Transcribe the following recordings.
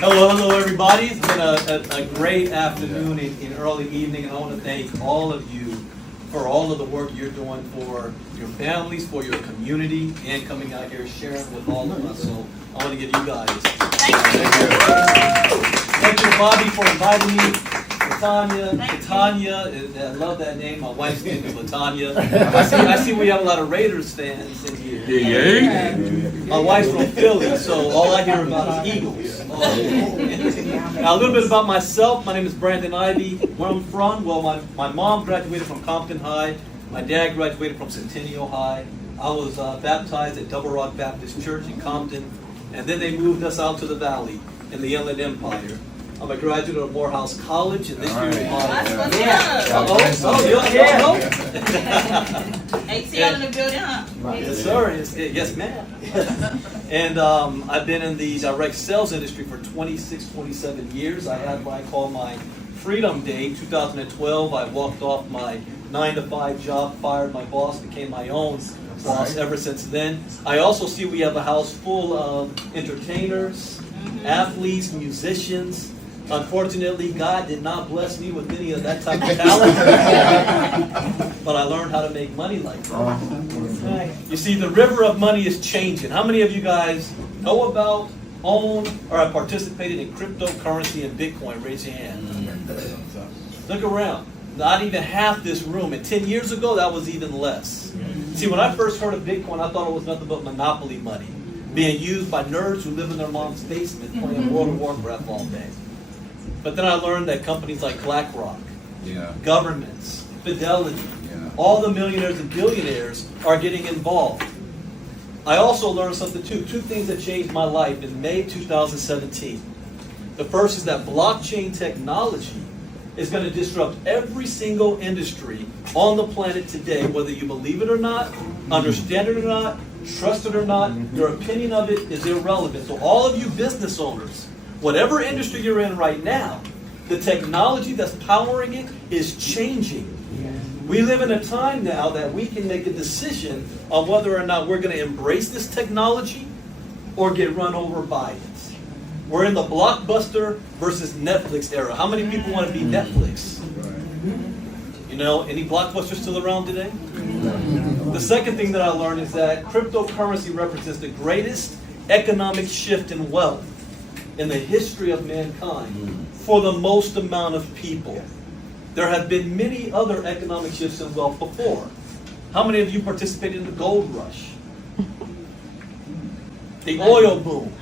Hello, everybody. It's been a great afternoon and early evening, and I want to thank all of you for all of the work you're doing for your families, for your community, and coming out here sharing with all of us. So I want to give you guys thank you, Bobby, for inviting me. Latanya, I love that name. My wife's name is Latanya. I see we have a lot of Raiders fans in here. Yeah. My wife's from Philly, so all I hear about is Eagles. Now, a little bit about myself. My name is Brandon Ivey. Where I'm from, well, my mom graduated from Compton High. My dad graduated from Centennial High. I was baptized at Double Rock Baptist Church in Compton, and then they moved us out to the Valley in the Inland Empire. I'm a graduate of Morehouse College, and this year is my... ACL in the building, huh? Yes, sir. Yes, ma'am. And I've been in the direct sales industry for 26, 27 years. I had what I call my Freedom Day, 2012. I walked off my 9-to-5 job, fired my boss, became my own boss ever since then. I also see we have a house full of entertainers, athletes, musicians. Unfortunately, God did not bless me with any of that type of talent, but I learned how to make money like that. You see, the river of money is changing. How many of you guys know about, own, or have participated in cryptocurrency and Bitcoin? Raise your hand. Look around. Not even half this room. And 10 years ago, that was even less. See, when I first heard of Bitcoin, I thought it was nothing but monopoly money being used by nerds who live in their mom's basement playing World of Warcraft all day. But then I learned that companies like BlackRock, governments, Fidelity, all the millionaires and billionaires are getting involved. I also learned something too, two things that changed my life in May 2017. The first is that blockchain technology is going to disrupt every single industry on the planet today, whether you believe it or not, understand it or not, trust it or not, your opinion of it is irrelevant. So all of you business owners, whatever industry you're in right now, the technology that's powering it is changing. We live in a time now that we can make a decision on whether or not we're going to embrace this technology or get run over by it. We're in the Blockbuster versus Netflix era. How many people want to be Netflix? You know, any Blockbusters still around today? The second thing that I learned is that cryptocurrency represents the greatest economic shift in wealth in the history of mankind for the most amount of people. There have been many other economic shifts in wealth before. How many of you participated in the gold rush? The oil boom?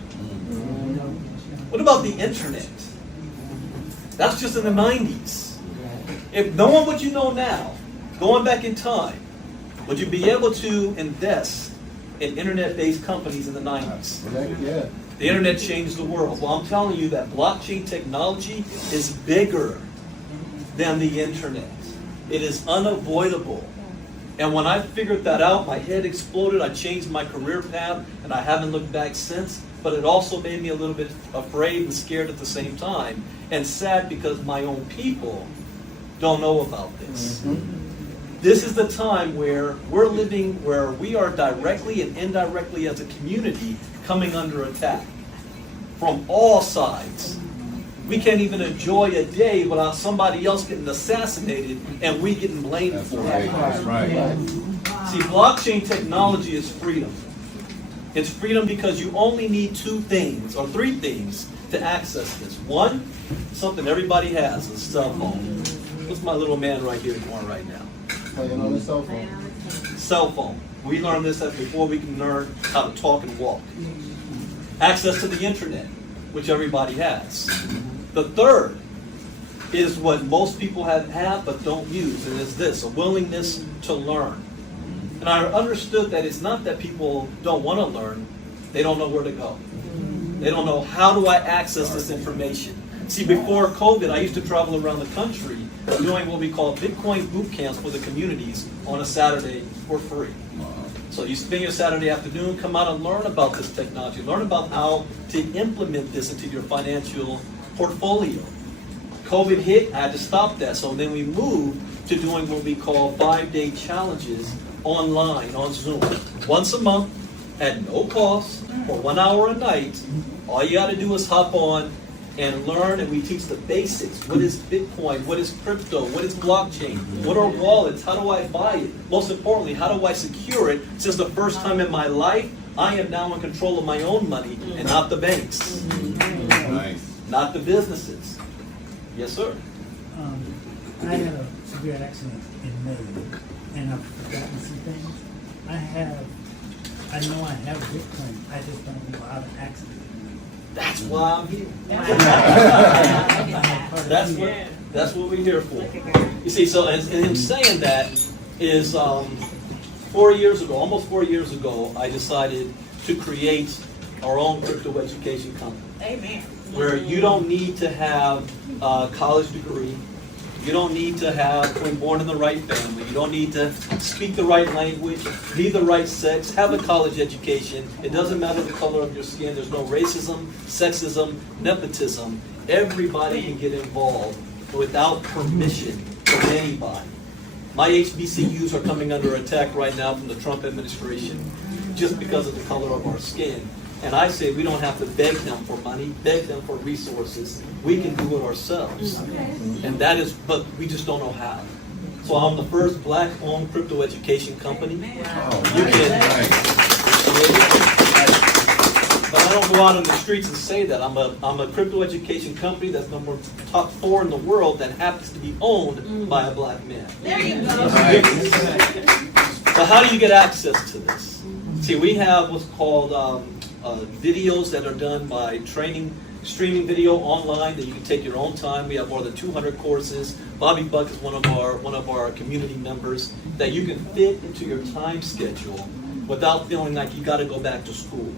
What about the internet? That's just in the 90s. If knowing what you know now, going back in time, would you be able to invest in internet-based companies in the 90s? Yeah. The internet changed the world. Well, I'm telling you that blockchain technology is bigger than the internet. It is unavoidable. And when I figured that out, my head exploded. I changed my career path, and I haven't looked back since. But it also made me a little bit afraid and scared at the same time, and sad because my own people don't know about this. This is the time where we're living, where we are directly and indirectly as a community coming under attack from all sides. We can't even enjoy a day without somebody else getting assassinated and we getting blamed for it. See, blockchain technology is freedom. It's freedom because you only need two things or three things to access this. One, something everybody has, a cell phone. What's my little man right here doing right now? Playing on the cell phone. Cell phone. We learned this before we can learn how to talk and walk. Access to the internet, which everybody has. The third is what most people have but don't use, and it's this, a willingness to learn. And I understood that it's not that people don't want to learn, they don't know where to go. They don't know, how do I access this information? See, before COVID, I used to travel around the country doing what we call Bitcoin boot camps for the communities on a Saturday for free. So you spend your Saturday afternoon, come out and learn about this technology, learn about how to implement this into your financial portfolio. COVID hit, I had to stop that. So then we moved to doing what we call 5-day challenges online on Zoom. Once a month, at no cost for 1 hour a night. All you got to do is hop on and learn, and we teach the basics. What is Bitcoin? What is crypto? What is blockchain? What are wallets? How do I buy it? Most importantly, how do I secure it? Since the first time in my life, I am now in control of my own money and not the banks. Nice. Not the businesses. Yes, sir. I had a severe accident in May, and I've forgotten some things. I know I have Bitcoin. I just don't know how to access it. That's why I'm here. That's what we're here for. You see, so and him saying that is 4 years ago, almost 4 years ago, I decided to create our own crypto education company. Amen. Where you don't need to have a college degree. You don't need to have been born in the right family. You don't need to speak the right language, be the right sex, have a college education. It doesn't matter the color of your skin. There's no racism, sexism, nepotism. Everybody can get involved without permission from anybody. My HBCUs are coming under attack right now from the Trump administration just because of the color of our skin. And I say we don't have to beg them for money, beg them for resources. We can do it ourselves. And that is, but we just don't know how. So I'm the first black-owned crypto education company. You can, but I don't go out on the streets and say that. I'm a crypto education company that's top 4 in the world that happens to be owned by a black man. There you go. But how do you get access to this? See, we have what's called videos that are done by streaming video online that you can take your own time. We have more than 200 courses. Bobby Buck is one of our community members that you can fit into your time schedule without feeling like you got to go back to school.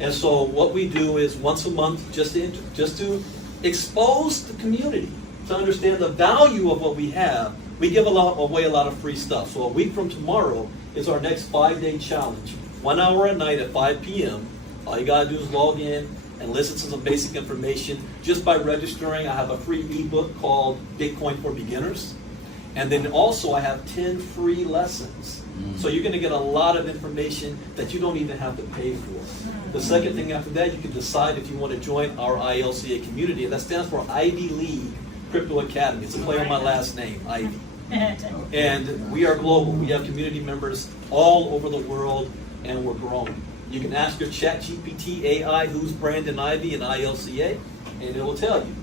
And so what we do is once a month, just to expose the community to understand the value of what we have. We give away a lot of free stuff. So a week from tomorrow is our next 5-day challenge. 1 hour a night at 5 p.m. All you got to do is log in and listen to some basic information. Just by registering, I have a free ebook called Bitcoin for Beginners. And then also I have 10 free lessons. So you're going to get a lot of information that you don't even have to pay for. The second thing after that, you can decide if you want to join our ILCA community. And that stands for Ivy League Crypto Academy. It's a play on my last name, Ivy. And we are global. We have community members all over the world, and we're growing. You can ask your ChatGPT AI, who's Brandon Ivey in ILCA, and it will tell you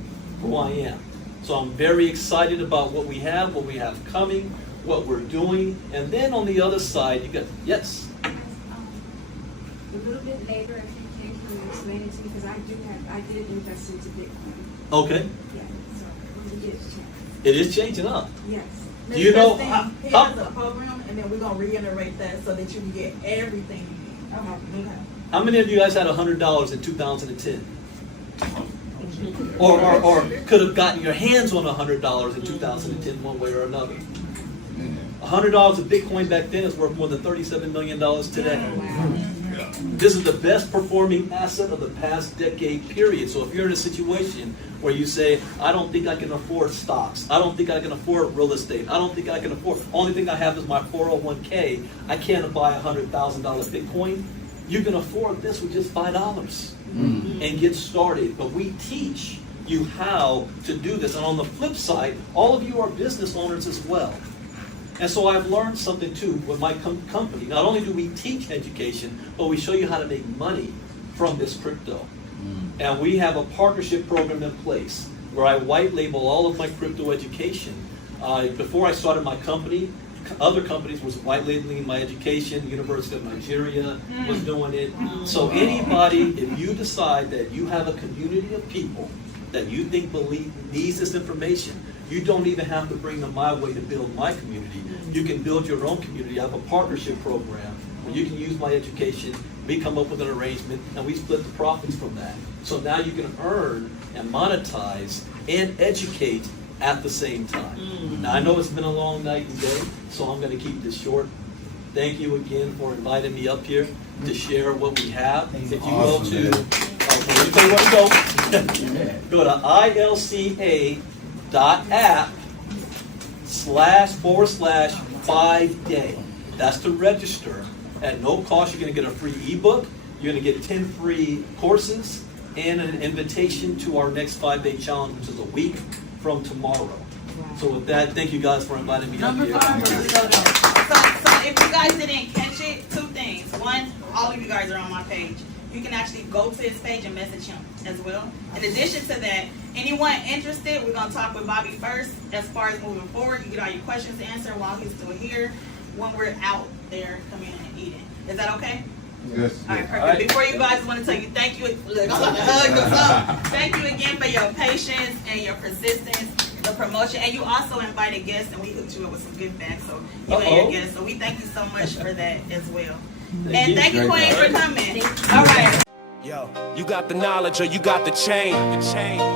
who I am. So I'm very excited about what we have coming, what we're doing, and then on the other side, you got, yes? A little bit later, if you can explain it to me, because I did invest into Bitcoin. Okay. Yeah, so when we get a chance. It is changing up. Yes. Do you know He how- has a program, and then we're going to reiterate that so that you can get everything you need. How many of you guys had $100 in 2010? Or could have gotten your hands on $100 in 2010 one way or another? $100 of Bitcoin back then is worth more than $37 million today. This is the best performing asset of the past decade period. So if you're in a situation where you say, I don't think I can afford stocks, I don't think I can afford real estate, I don't think I can afford, only thing I have is my 401k, I can't buy $100,000 Bitcoin, you can afford this with just $5 and get started. But we teach you how to do this. And on the flip side, all of you are business owners as well. And so I've learned something too with my company. Not only do we teach education, but we show you how to make money from this crypto. And we have a partnership program in place where I white label all of my crypto education. Before I started my company, other companies was white labeling my education. University of Nigeria was doing it. So anybody, if you decide that you have a community of people that you think needs this information, you don't even have to bring them my way to build my community. You can build your own community. I have a partnership program where you can use my education. We come up with an arrangement, and we split the profits from that. So now you can earn and monetize and educate at the same time. Now I know it's been a long night and day, so I'm going to keep this short. Thank you again for inviting me up here to share what we have. If you go to, go to ilca.app//5day. That's to register At no cost, you're going to get a free ebook. You're going to get 10 free courses and an invitation to our next 5-day challenge, which is a week from tomorrow. So with that, thank you guys for inviting me up Number here. 5. So if you guys didn't catch it, 2 things. One, all of you guys are on my page. You can actually go to his page and message him as well. In addition to that, anyone interested, we're going to talk with Bobby first as far as moving forward. You get all your questions answered while he's still here when we're out there coming in and eating. Is that okay? Yes. All right, perfect. All right. Before you guys, I want to tell you thank you. Look, I'm like a hug or something. Thank you again for your patience and your persistence, the promotion, and you also invited guests, and we hooked you up with some gift bags. So you and your guests. So we thank you so much for that as well. And thank you, Queen, for coming. All right. Yo, you got the knowledge or you got the chain.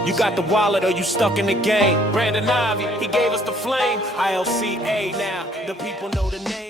You got the wallet or you stuck in the game. Brandon Ivey, he gave us the flame. ILCA now, the people know the name.